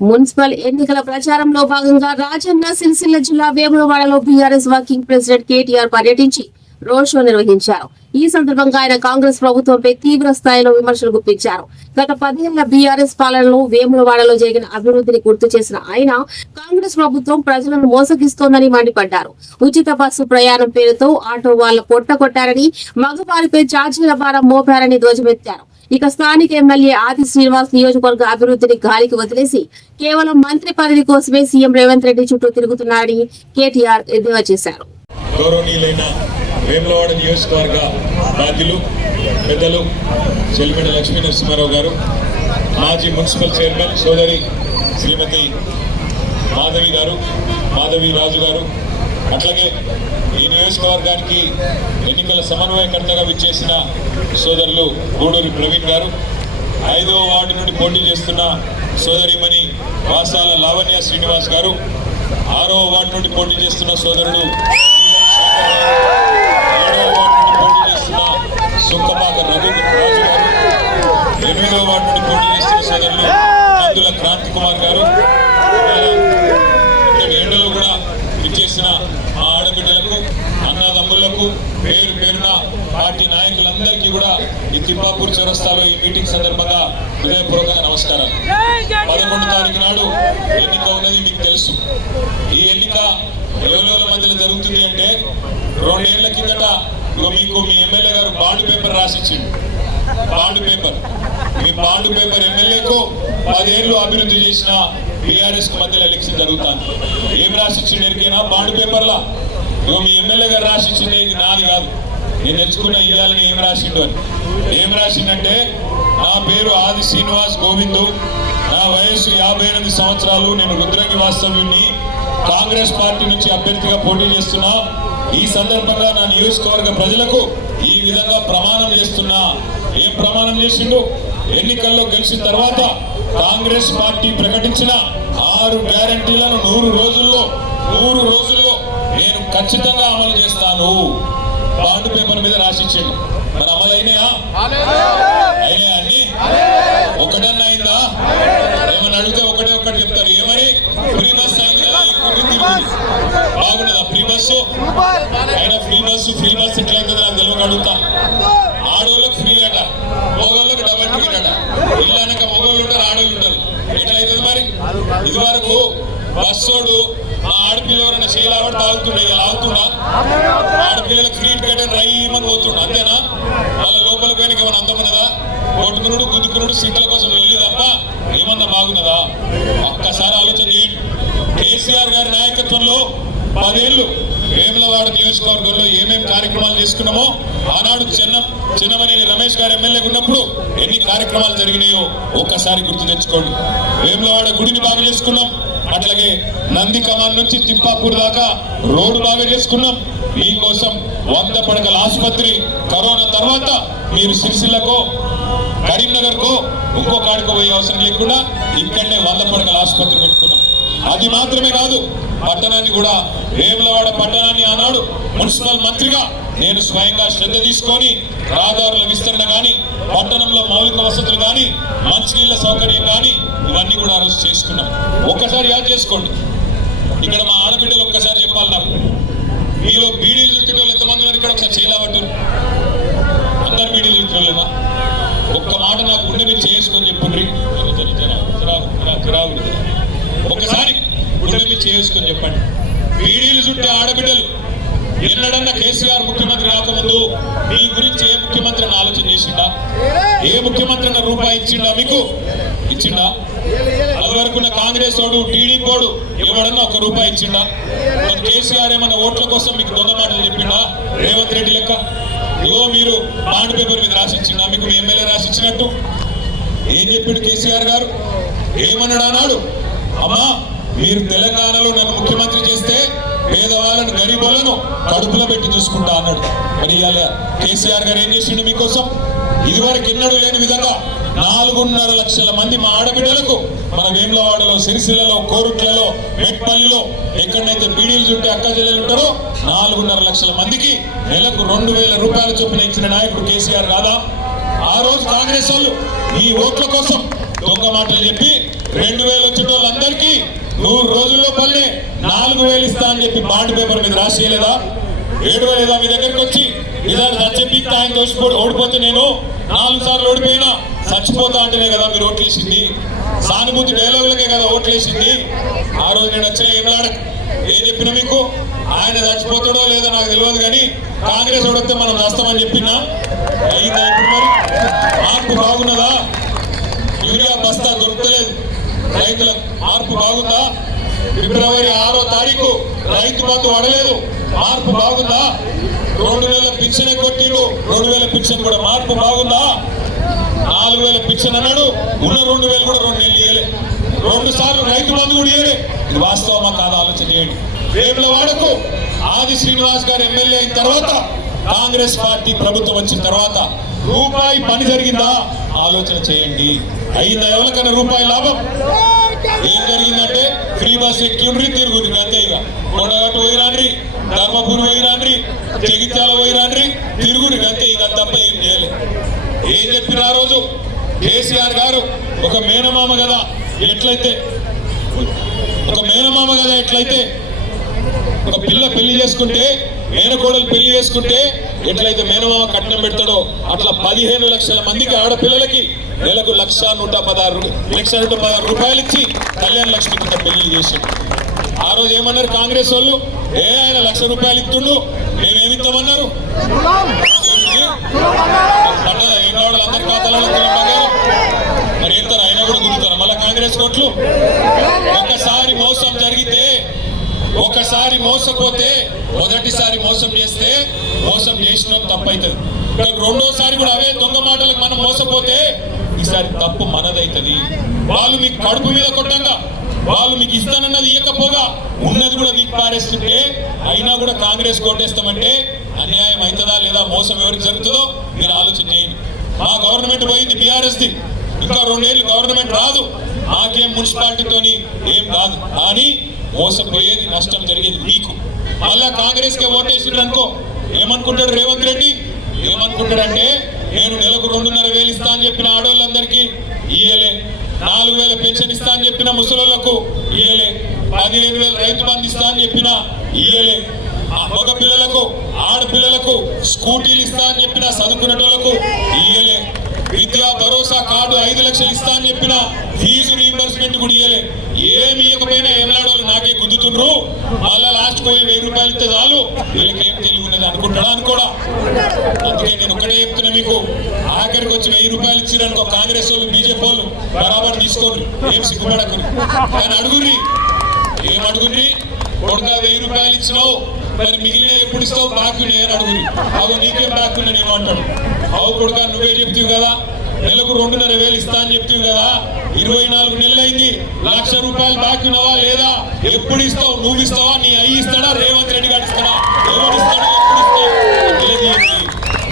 Municipal ఎన్నికల ప్రచారంలో భాగంగా రాజన్న సిరిసిల్ల జిల్లా వేములవాడలో బీఆర్ఎస్ వర్కింగ్ ప్రెసిడెంట్ కేటీఆర్ పర్యటించి రోడ్ షో నిర్వహించారు. ఈ సందర్భంగా ఆయన కాంగ్రెస్ ప్రభుత్వంపై తీవ్ర స్థాయిలో విమర్శలు గుప్పించారు. గత 10 ఏళ్ల బీఆర్ఎస్ పాలనలో వేములవాడలో జరిగిన అభివృద్ధిని గుర్తు చేసిన ఆయన కాంగ్రెస్ ప్రభుత్వం ప్రజలను మోసగిస్తోందని మండిపడ్డారు. ఉచిత బస్సు ప్రయాణం పేరుతో ఆటో వాళ్ల పొట్ట కొట్టారని, మగవారిపై ఛార్జీల భారం మోపారని ధ్వజమెత్తారు. ఇక స్థానిక ఎమ్మెల్యే ఆది శ్రీనివాస్ నియోజకవర్గ అభివృద్ధిని గాలికి వదిలేసి కేవలం మంత్రి పదవి కోసమే సీఎం రేవంత్ రెడ్డి చుట్టూ తిరుగుతున్నారని కేటీఆర్ ఎద్దేవా చేశారు. గౌరవనీయులైన వేములవాడ నియోజకవర్గ బాధ్యులు పెద్దలు చెల్లిమెడ లక్ష్మీ నరసింహారావు గారు, మాజీ మున్సిపల్ చైర్మన్ సోదరి శ్రీమతి మాధవి గారు, మాధవి రాజు గారు, అట్లాగే ఈ నియోజకవర్గానికి ఎన్నికల సమన్వయకర్తగా విచ్చేసిన సోదరులు గూడూరి ప్రవీణ్ గారు, 5వ వార్డు నుండి పోటీ చేస్తున్న సోదరిమణి వాసాల లావణ్య శ్రీనివాస్ గారు, 6వ వార్డు నుండి పోటీ చేస్తున్న సోదరుడు 7వ వార్డు నుండి పోటీ చేస్తున్న సుక్కపాక రఘు రాజు గారు, 8వ వార్డు నుండి పోటీ చేస్తున్న సోదరులు అందుల క్రాంతి కుమార్ గారు, ఎండలో కూడా విచ్చేసిన మా ఆడబిడ్డలకు, అన్నదమ్ములకు, పేరు పేరున పార్టీ నాయకులందరికీ కూడా ఈ తిప్పాపూర్ చౌరస్తాలో ఈ మీటింగ్ సందర్భంగా హృదయపూర్వకంగా నమస్కారాలు. 11వ తారీఖు నాడు ఎన్నిక ఉన్నది మీకు తెలుసు. ఈ ఎన్నిక ఎవరెవరి మధ్యలో జరుగుతుంది అంటే 2 ఏళ్ల కిందట మీకు మీ ఎమ్మెల్యే గారు బాండ్ పేపర్ రాసిచ్చిండు. బాండ్ పేపర్, మీ బాండ్ పేపర్ ఎమ్మెల్యేకు 10 ఏళ్ళు అభివృద్ధి చేసిన బీఆర్ఎస్ కు మధ్యలో ఎలక్షన్ జరుగుతుంది. ఏం రాసిచ్చిండు ఎరికైనా? బాండ్ పేపర్లా మీ ఎమ్మెల్యే గారు రాసిచ్చింది, ఇది నాది కాదు, నేను తెచ్చుకున్న ఇయ్యాలని ఏం రాసిండు అని. ఏం రాసిండంటే, నా పేరు ఆది శ్రీనివాస్ గోవిందు, నా వయస్సు 58 సంవత్సరాలు, నేను రుద్రంగి వాస్తవ్యుని, కాంగ్రెస్ పార్టీ నుంచి అభ్యర్థిగా పోటీ చేస్తున్నా. ఈ సందర్భంగా నా నియోజకవర్గ ప్రజలకు ఈ విధంగా ప్రమాణం చేస్తున్నా. ఏం ప్రమాణం చేసిండు? ఎన్నికల్లో గెలిచిన తర్వాత కాంగ్రెస్ పార్టీ ప్రకటించిన 6 గ్యారంటీలను 100 రోజుల్లో నేను ఖచ్చితంగా అమలు చేస్తాను. బాండ్ పేపర్ మీద రాసిచ్చిండు. మరి అమలు అయినాయా? అయినాయా అన్ని? ఒకటన్నా అయిందా? ఏమని అడిగితే ఒకటి చెప్తారు. ఏమని? ఫ్రీ బస్ అయింది కదా, బాగున్నదా ఫ్రీ బస్సు? అయినా ఫ్రీ బస్సు ఎట్లయితుంది నాకు తెలియక అడుగుతా. ఆడోళ్ళకి ఫ్రీ అట, మగోళ్ళకి డబల్ టికెట్ అట. ఇల్లు అనక మగోళ్ళు ఉంటారు, ఆడోళ్ళు ఉంటారు. ఎట్లయితుంది మరి? ఇది వరకు బస్సోడు మా ఆడపిల్ల ఎవరైనా చేయలేవాడు తాగుతుండే, ఇలా ఆగుతుండా? ఆడపిల్లలకు ఫ్రీ టికెట్ అని రైమని పోతుండ, అంతేనా? వాళ్ళ లోపలికి పోయిన ఏమైనా అందమన్నదా? కొట్టుకునుడు గుద్దుకునుడు సీట్ల కోసం వెళ్ళి తప్ప ఏమన్నా బాగున్నదా? ఒక్కసారి ఆలోచన చేయండి. కేసీఆర్ గారి నాయకత్వంలో 10 ఏళ్ళు వేములవాడ నియోజకవర్గంలో ఏమేమి కార్యక్రమాలు చేసుకున్నామో, ఆనాడు చిన్నమనేని రమేష్ గారు ఎమ్మెల్యేగా ఉన్నప్పుడు ఎన్ని కార్యక్రమాలు జరిగినాయో ఒక్కసారి గుర్తు తెచ్చుకోండి. వేములవాడ గుడిని బాగా చేసుకున్నాం, అట్లాగే నంది కమాన్ నుంచి తిప్పాపూర్ దాకా రోడ్డు బాగా చేసుకున్నాం. మీకోసం 100 పడకల ఆసుపత్రి, కరోనా తర్వాత మీరు సిరిసిల్లకో కరీంనగర్కో ఇంకో కాడికో పోయే అవసరం లేకుండా ఇక్కడనే 100 పడకల ఆసుపత్రి పెట్టుకున్నాం. అది మాత్రమే కాదు, పట్టణాన్ని కూడా, వేములవాడ పట్టణాన్ని ఆనాడు మున్సిపల్ మంత్రిగా నేను స్వయంగా శ్రద్ధ తీసుకొని రహదారుల విస్తరణ కానీ, పట్టణంలో మౌలిక వసతులు కానీ, మంచినీళ్ళ సౌకర్యం కానీ ఇవన్నీ కూడా ఆ రోజు చేసుకున్నాం. ఒక్కసారి యాద్ చేసుకోండి. ఇక్కడ మా ఆడబిడ్డలు ఒక్కసారి చెప్పాలి నాకు, మీలో బీడీలు చుట్టిన వాళ్ళు ఎంతమంది ఉన్నారు ఇక్కడ? ఒకసారి చేయలేబట్టారు. అందరు బీడీలు చుట్టిన ఒక్క మాట నాకు ఉండే మీరు చేసుకొని చెప్పుండ్రి. ఒకసారి గుండె మీద చేసుకొని చెప్పండి. బీడీలు చుట్టే ఆడబిడ్డలు ఎన్నడన్నా కేసీఆర్ ముఖ్యమంత్రి రాకముందు మీ గురించి ఏ ముఖ్యమంత్రి ఆలోచన చేసిండా? ఏ ముఖ్యమంత్రి రూపాయి ఇచ్చిండా? మీకు ఇచ్చిండా? అది వరకున్న కాంగ్రెస్ వాడు, టీడీపీ వాడు ఎవడన్నా 1 రూపాయి ఇచ్చిండా? కేసీఆర్ ఏమన్నా ఓట్ల కోసం మీకు దొంగ మాటలు చెప్పిండా? రేవంత్ రెడ్డి లెక్క మీరు బాండ్ పేపర్ మీద రాసిచ్చిండా? మీకు మీ ఎమ్మెల్యే రాసిచ్చినట్టు ఏం చెప్పిండు కేసీఆర్ గారు? ఏమన్నాడు అన్నాడు? అమ్మా, మీరు తెలంగాణలో నన్ను ముఖ్యమంత్రి చేస్తే పేదవాళ్ళను, గరీబులను కడుపులో పెట్టి చూసుకుంటా అన్నాడు. మరి ఇవాళ కేసీఆర్ గారు ఏం చేసిండు మీకోసం? ఇదివరకు ఎన్నడూ లేని విధంగా 4.5 లక్షల మంది మా ఆడబిడ్డలకు మన వేములవాడలో, సిరిసిల్లలో, కోరుట్లలో, మెట్పల్లిలో ఎక్కడైతే బీడీలు చుట్టే అక్క చెల్లెలు ఉంటారో 4.5 లక్షల మందికి నెలకు 2,000 రూపాయల చొప్పున ఇచ్చిన నాయకుడు కేసీఆర్ కాదా? ఆ రోజు కాంగ్రెస్ వాళ్ళు ఈ ఓట్ల కోసం దొంగ మాటలు చెప్పి 2000 వచ్చిన వాళ్ళందరికీ 100 రోజుల్లో పల్లె 4000 ఇస్తా అని చెప్పి బాండ్ పేపర్ మీద రాసేయలేదా? 7000 మీ దగ్గరికి వచ్చి ఇదాన్ని నచ్చెప్పి ఆయన ఓడిపోతే నేను 4 సార్లు ఓడిపోయినా చచ్చిపోతా అంటేనే కదా మీరు ఓట్లేసింది. సానుభూతి డైలాగులకే కదా ఓట్లేసింది. ఆ రోజు నేను వచ్చిన ఏం చెప్పినా మీకు, ఆయన చచ్చిపోతాడో లేదో నాకు తెలియదు కానీ కాంగ్రెస్ ఓడితే మనం చేస్తామని చెప్పినా అయిందా? ఇప్పుడు మరి మార్పు బాగున్నదా? యూరియా బస్తా దొరకలేదు రైతులకు, మార్పు బాగుందా? ఫిబ్రవరి 6వ తారీఖు రైతు బంధు పడలేదు, మార్పు బాగుందా? 2000 పింఛన్ కొట్టిండు, 2000 పింఛన్ కూడా మార్పు బాగుందా? 4000 పింఛన్ అన్నాడు, ఉన్న 2000 కూడా 2 నెలలు ఇవ్వలే, 2 సార్లు రైతు బంధు కూడా ఇవ్వలే. ఇది వాస్తవమా కాదా ఆలోచన చేయండి. వేములవాడకు ఆది శ్రీనివాస్ గారు ఎమ్మెల్యే అయిన తర్వాత, కాంగ్రెస్ పార్టీ ప్రభుత్వం వచ్చిన తర్వాత రూపాయి పని జరిగిందా ఆలోచన చేయండి. అయిందా ఎవరికైనా రూపాయి లాభం? ఏం జరిగిందంటే ఫ్రీ బస్ ఎక్కిండ్రి తిరుగుండ్రి అంతే. ఇక కొండగట్టు పోయిరాండ్రి, ధర్మపురి పోయిరాండ్రి, జగిత్యాల పోయిరాండ్రి, తిరుగుండ్రి అంతే. ఇక తప్ప ఏం చేయలేదు. ఏం చెప్పిన ఆ రోజు కేసీఆర్ గారు ఒక మేనమామ కదా ఎట్లయితే ఒక పిల్ల పెళ్లి చేసుకుంటే, మేనకోడలు పెళ్లి చేసుకుంటే ఎట్లయితే మేనమామ కట్నం పెడతాడో అట్లా 15 లక్షల మందికి ఆడపిల్లలకి నెలకు 1,116 రూపాయలు ఇచ్చి కళ్యాణ లక్ష్మి కింద పెళ్లి చేశాడు. ఆ రోజు ఏమన్నారు కాంగ్రెస్ వాళ్ళు? ఆయన 1,00,000 రూపాయలు ఇస్తుండు, మేమేమిస్తామన్నారు? పడ్డదా? ఏం కావాలి అందరి ఖాతాలలో మరి ఎంతారు? అయినా కూడా గుర్తుతారు మళ్ళీ కాంగ్రెస్ కోట్లు. ఒకసారి మోసపోతే, మొదటిసారి మోసం చేస్తే మోసం చేసిన తప్పైతుంది. రెండోసారి కూడా అవే దొంగ మాటలకు మనం మోసపోతే ఈసారి తప్పు మనదైతుంది. వాళ్ళు మీకు కడుపు మీద కొట్టంగా, వాళ్ళు మీకు ఇస్తానన్నది ఇవ్వకపోగా ఉన్నది కూడా మీకు పారేస్తుంటే అయినా కూడా కాంగ్రెస్ కోటేస్తామంటే అన్యాయం అవుతుందా లేదా, మోసం ఎవరికి జరుగుతుందో మీరు ఆలోచన చేయండి. మా గవర్నమెంట్ పోయింది బీఆర్ఎస్ది, ఇంకా 2 ఏళ్ళు గవర్నమెంట్ రాదు, మాకేం మున్సిపాలిటీతోని ఏం కాదు, కానీ మోసపోయేది నష్టం జరిగేది మీకు. మళ్ళా కాంగ్రెస్ కే ఓటేసిండ్రు అనుకో, ఏమనుకుంటాడు రేవంత్ రెడ్డి? ఏమనుకుంటాడంటే నేను నెలకు 2,500 ఇస్తా అని చెప్పిన ఆడవాళ్ళందరికీ ఇయ్యలే, 4,000 పెన్షన్ ఇస్తా అని చెప్పిన ముసలోళ్లకు ఇయ్యలే, 15,000 రైతు బంధు ఇస్తా అని చెప్పిన ఇయ్యలే, మగ పిల్లలకు ఆడపిల్లలకు స్కూటీలు ఇస్తా అని చెప్పిన చదువుకునేటోళ్లకు ఇయ్యలే, విద్యా భరోసా కార్డు 5 లక్షలు ఇస్తా అని చెప్పిన ఫీజు రీయింబర్స్మెంట్ కూడా ఇయ్యలే. ఏమి ఇవ్వకపోయినా ఏమలాడోళ్ళు నాకే గుద్దుతుండ్రు, మళ్ళా లాస్ట్ పోయి 1000 రూపాయలు ఇస్తే చాలు వీళ్ళకి ఏం తెలివి ఉన్నది అనుకుంటాడా అనుకోడా? అందుకే నేను ఒకటే చెప్తున్నా మీకు, ఆఖరికి వచ్చి 1000 రూపాయలు ఇచ్చిరనుకో కాంగ్రెస్ వాళ్ళు బీజేపీ వాళ్ళు బరాబర్ తీసుకోరు, ఏం సిగ్గుపడకరు. కానీ అడుగుర్రి, ఏం అడుగుర్రి? కొడుక 1000 రూపాయలు ఇచ్చినావు, మరి మిగిలిన ఎప్పుడు ఇస్తావు? బాకీ ఉన్నాయని అడుగురి. అవు నీకేం బాకీ ఉన్నా నేను అంటాడు. అవు కొడుక నువ్వే చెప్తావు కదా, నెలకు 2,500 ఇస్తా అని చెప్తావు కదా, 24 నెలలు అయింది, 1,00,000 రూపాయలు బాకీ ఉన్నావా లేదా? ఎప్పుడు ఇస్తావు? నువ్వు ఇస్తావా? నీ అయ్యి ఇస్తాడా? రేవంత్ రెడ్డి గారు ఇస్తాడా? ఎవరు ఇస్తాడు? ఎప్పుడు ఇస్తావు? నిలదీయండి.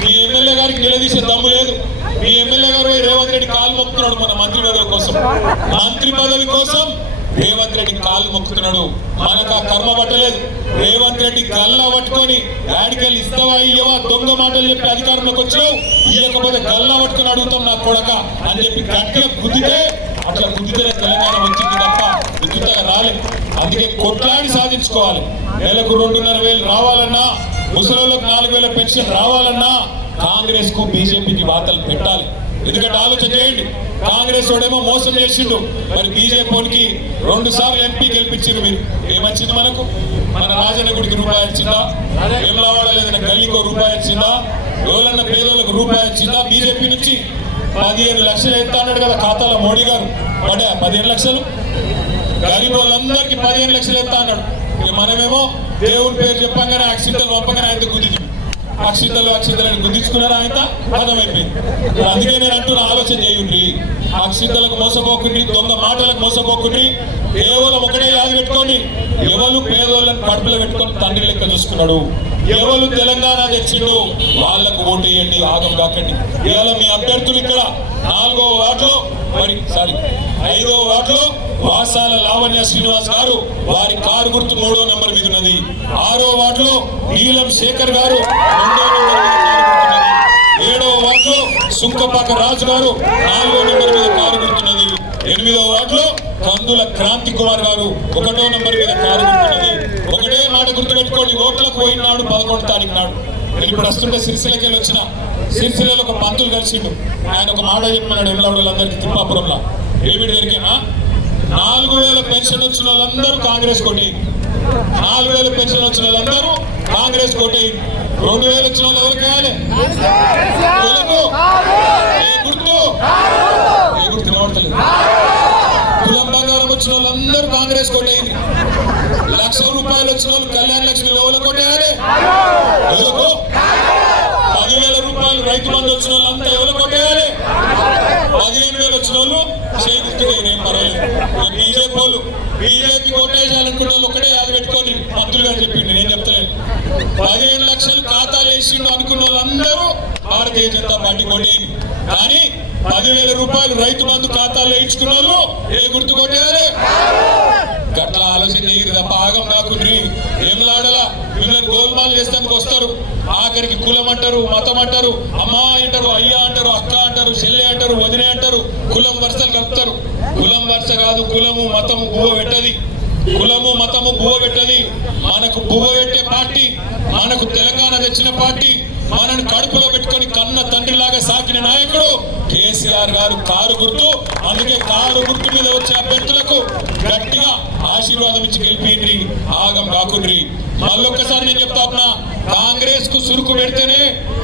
మీ ఎమ్మెల్యే గారికి నిలదీసే దమ్ము లేదు. మీ ఎమ్మెల్యే గారు రేవంత్ రెడ్డి కాలు మొక్కుతున్నాడు మన మంత్రి పదవి కోసం. మంత్రి పదవి కోసం రేవంత్ రెడ్డి కాళ్ళు మొక్కుతున్నాడు. మనకు ఆ కర్మ పట్టలేదు. రేవంత్ రెడ్డి గల్లా పట్టుకొని యాడికెళ్ళి ఇస్తావా ఇయ్యవా దొంగ మాటలు చెప్పి అధికారంలోకి వచ్చావు, ఇయ్యకపోతే గల్లా పట్టుకొని అడుగుతాం నా కొడక అని చెప్పి గట్టిగా గుద్దితే, అట్లా గుద్దితేనే తెలంగాణ వచ్చింది తప్ప గుద్దుతగా రాలేదు. అందుకే కొట్లాడి సాధించుకోవాలి. నెలకు 2,500 రావాలన్నా, ముసలోళ్ళకు 4,000 పెన్షన్ రావాలన్నా కాంగ్రెస్ కు బీజేపీకి వార్తలు పెట్టాలి. ఎందుకంటే ఆలోచన చేయండి, కాంగ్రెస్ వాడేమో మోసం చేసిండు, మరి బీజేపీకి 2 సార్లు ఎంపీ గెలిపించారు. మీరు ఏమొచ్చింది మనకు? మన రాజన్న గుడికి రూపాయి వచ్చిందా? వేములవాడ లేదన్న గల్లీకో రూపాయి వచ్చిందా? ఎవరన్నా పేదోళ్ళకు రూపాయి వచ్చిందా? బీజేపీ నుంచి 15 లక్షలు ఎత్తా అన్నాడు కదా ఖాతాలో మోడీ గారు, అంటే 15 లక్షలు గరీబ్ వాళ్ళందరికీ 15 లక్షలు ఎత్తా అన్నాడు. మనమేమో దేవుని పేరు చెప్పంగానే అక్షింతలు పంపగానే ఆయన గుద్ది అక్షింతలని గుద్దించుకున్నారా? ఆయన అర్థమైపోయింది. అందుకే నేను అంటున్నా, ఆలోచన చేయండి. అక్షింతలకు మోసపోకుండి, దొంగ మాటలకు మోసపోకుండి, కేవలం ఒకటే యాది పెట్టుకోండి, ఎవరు పేదోళ్ళని కడుపులో పెట్టుకొని తండ్రి లెక్క చూసుకున్నాడు, ఎవరు తెలంగాణ తెచ్చిండు వాళ్లకు ఓటేయండి, ఆగం కాకండి. ఇవాళ మీ అభ్యర్థులు ఇక్కడ 4వ వార్డులో, ఐదవ వార్డులో వాసాల లావణ్య శ్రీనివాస్ గారు, వారి కారు గుర్తు 3వ నెంబర్ మీద ఉన్నది. 6వ వార్డులో నీలం శేఖర్ గారు 2వ నెంబర్ మీద కారు గుర్తున్నది. 7వ వార్డులో సుంకపాక రాజు గారు 4వ నెంబర్ మీద కారు గుర్తున్నది. 8వ వార్డులో కందుల క్రాంతి కుమార్ గారు 1వ నంబర్ మీద కారు గుర్తున్నది. ఒకటే మాట గుర్తుపెట్టుకోండి, ఓట్లకు పోయినాడు 11వ తారీఖు నాడు. నేను ఇప్పుడు వస్తుంటే సిరిసిల్లకి వెళ్ళి వచ్చిన, సిరిసిల్లలో ఒక పంతులు కలిసిండు. ఆయన ఒక మాట చెప్పినాడు ఎమ్మెల్యేలందరికీ తిప్పాపురంలో. ఏమిటి దొరికినా 4000 పెన్షన్ వచ్చిన వాళ్ళందరూ కాంగ్రెస్ కోటి, 4000 పెన్షన్ వచ్చిన వాళ్ళందరూ కాంగ్రెస్ కోటి, 2000 వచ్చిన వాళ్ళు ఎవరికి వేయాలి? ఏ గుర్తు కనబడతలేదు. కులం బంగారం వచ్చిన వాళ్ళందరూ కాంగ్రెస్ కోటైంది. 1,00,000 రూపాయలు వచ్చిన వాళ్ళు కళ్యాణ లక్ష్మి ఎవరు కొట్టేయాలి? 10,000 రూపాయలు రైతు బంధు వచ్చిన వాళ్ళంతా ఎవరు కొట్టేయాలి? 15,000 వచ్చిన వాళ్ళు చేయి పర్వాలేదు. బీజేపీ వాళ్ళు బీజేపీ కొట్టేయాలనుకున్న వాళ్ళు ఒకటే యాద పెట్టుకొని మంత్రులు గారు చెప్పిండు, నేను చెప్తలేను. 15 లక్షలు ఖాతాలు వేసిండు అనుకున్న వాళ్ళందరూ భారతీయ జనతా పార్టీ కొట్టేయండి. కానీ 10,000 రూపాయలు రైతు బంధు ఖాతాలో వేయించుకున్న వాళ్ళు ఏ గుర్తు కొట్టేయాలి? గట్లా ఆలోచన చేయరు తప్ప ఆగం కాకుండా ఏమలాడలా. వీళ్ళని గోల్మాల్ చేస్తానికి వస్తారు. ఆఖరికి కులం అంటారు, మతం అంటారు, అమ్మ అంటారు, అయ్యా అంటారు, అక్క అంటారు, చెల్లె అంటారు, వదిలే అంటారు. కులం వరుసలు కలుపుతారు. కులం వరుస కాదు, కులము మతము బువ్వ పెట్టది. కులము మతము బువ్వ పెట్టది. మనకు బువ్వ పెట్టే పార్టీ, మనకు తెలంగాణ తెచ్చిన పార్టీ, మనను కడుపులో పెట్టుకొని కన్న తండ్రిలాగా సాకిన నాయకుడు కేసీఆర్ గారు కారు గుర్తు. అందుకే కారు గుర్తు మీద వచ్చే అభ్యర్థులకు గట్టిగా ఆశీర్వాదం ఇచ్చి గెలిపిండ్రి, ఆగం కాకుండ్రి. మళ్ళొక్కసారి నేను చెప్తా ఉన్నా, కాంగ్రెస్ కు సురుకు పెడితేనే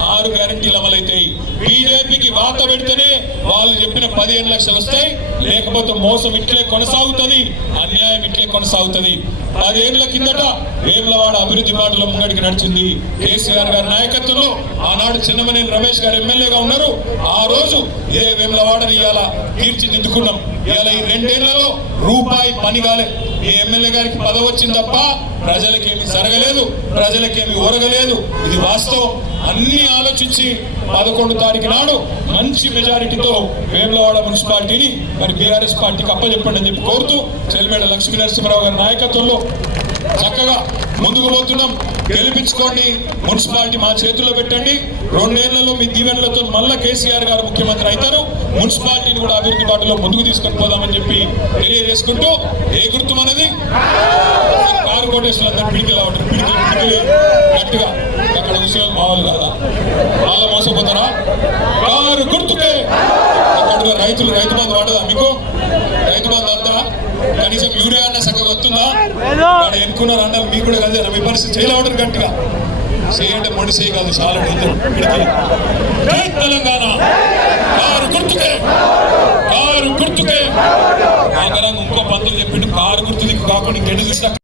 6 గ్యారెంటీలు అమలైతాయి. బీజేపీకి వాత పెడితేనే వాళ్ళు చెప్పిన 15 లక్షలు వస్తాయి. లేకపోతే మోసం ఇట్లే కొనసాగుతుంది, అన్యాయం ఇట్లే కొనసాగుతుంది. 10 ఏళ్ల కిందట వేములవాడ అభివృద్ధి బాటలో ముంగడికి నడిచింది కేసీఆర్ గారి నాయకత్వంలో. ఆనాడు చిన్నమనేని రమేష్ గారు ఎమ్మెల్యేగా ఉన్నారు. ఆ రోజు ఇదే వేములవాడని ఇవాళ తీర్చిదిద్దుకున్నాం. ఇవాళ ఈ 2 ఏళ్లలో రూపాయి పని కాలే. ఈ ఎమ్మెల్యే గారికి పదవి వచ్చింది తప్ప ప్రజలకేమి జరగలేదు, ప్రజలకేమి ఒరగలేదు. ఇది వాస్తవం. అన్ని ఆలోచించి 11వ తారీఖు నాడు మంచి మెజారిటీతో వేములవాడ మున్సిపాలిటీని మరి బీఆర్ఎస్ పార్టీకి అప్పచెప్పండి అని చెప్పి కోరుతూ, చెల్లిమేడ లక్ష్మీ నరసింహరావు గారి నాయకత్వంలో చక్కగా ముందుకు పోతున్నాం. గెలిపించుకోండి, మున్సిపాలిటీ మా చేతుల్లో పెట్టండి. 2 ఏళ్లలో మీ దీవెనలతో మళ్ళా కేసీఆర్ గారు ముఖ్యమంత్రి అవుతారు. మున్సిపాలిటీని కూడా అభివృద్ధి బాటలో ముందుకు తీసుకొని పోదామని చెప్పి తెలియజేసుకుంటూ, ఏ గుర్తు మనది? కారు కోటేశ్వరులు అందరూ పిడికిలా ఉంటారు. పిడికిలు గట్టిగా అక్కడ విషయాలు మావాళ్ళు కాదా, వాళ్ళ మోసపోతారా? కారు గుర్తుకే. అక్కడ రైతులు రైతు బంధు వాడదా మీకు? రైతు బంధు అంతా కనీసం యూరియా అన్న చక్కగా వస్తుందా? వాడు ఎన్నుకున్నారు అన్నారు, మీకు కూడా కలిసి మీ పరిస్థితి చేయలేవడం గట్టిగా చేయండి. మొండి చేయగలదు చాలా తెలంగాణ. కారు గుర్తుకే, కారు గుర్తుకే. ఇంకో పంతులు చెప్పిండు, కారు గుర్తు దిక్కు కాకుండా ఇంకెండు చూసినా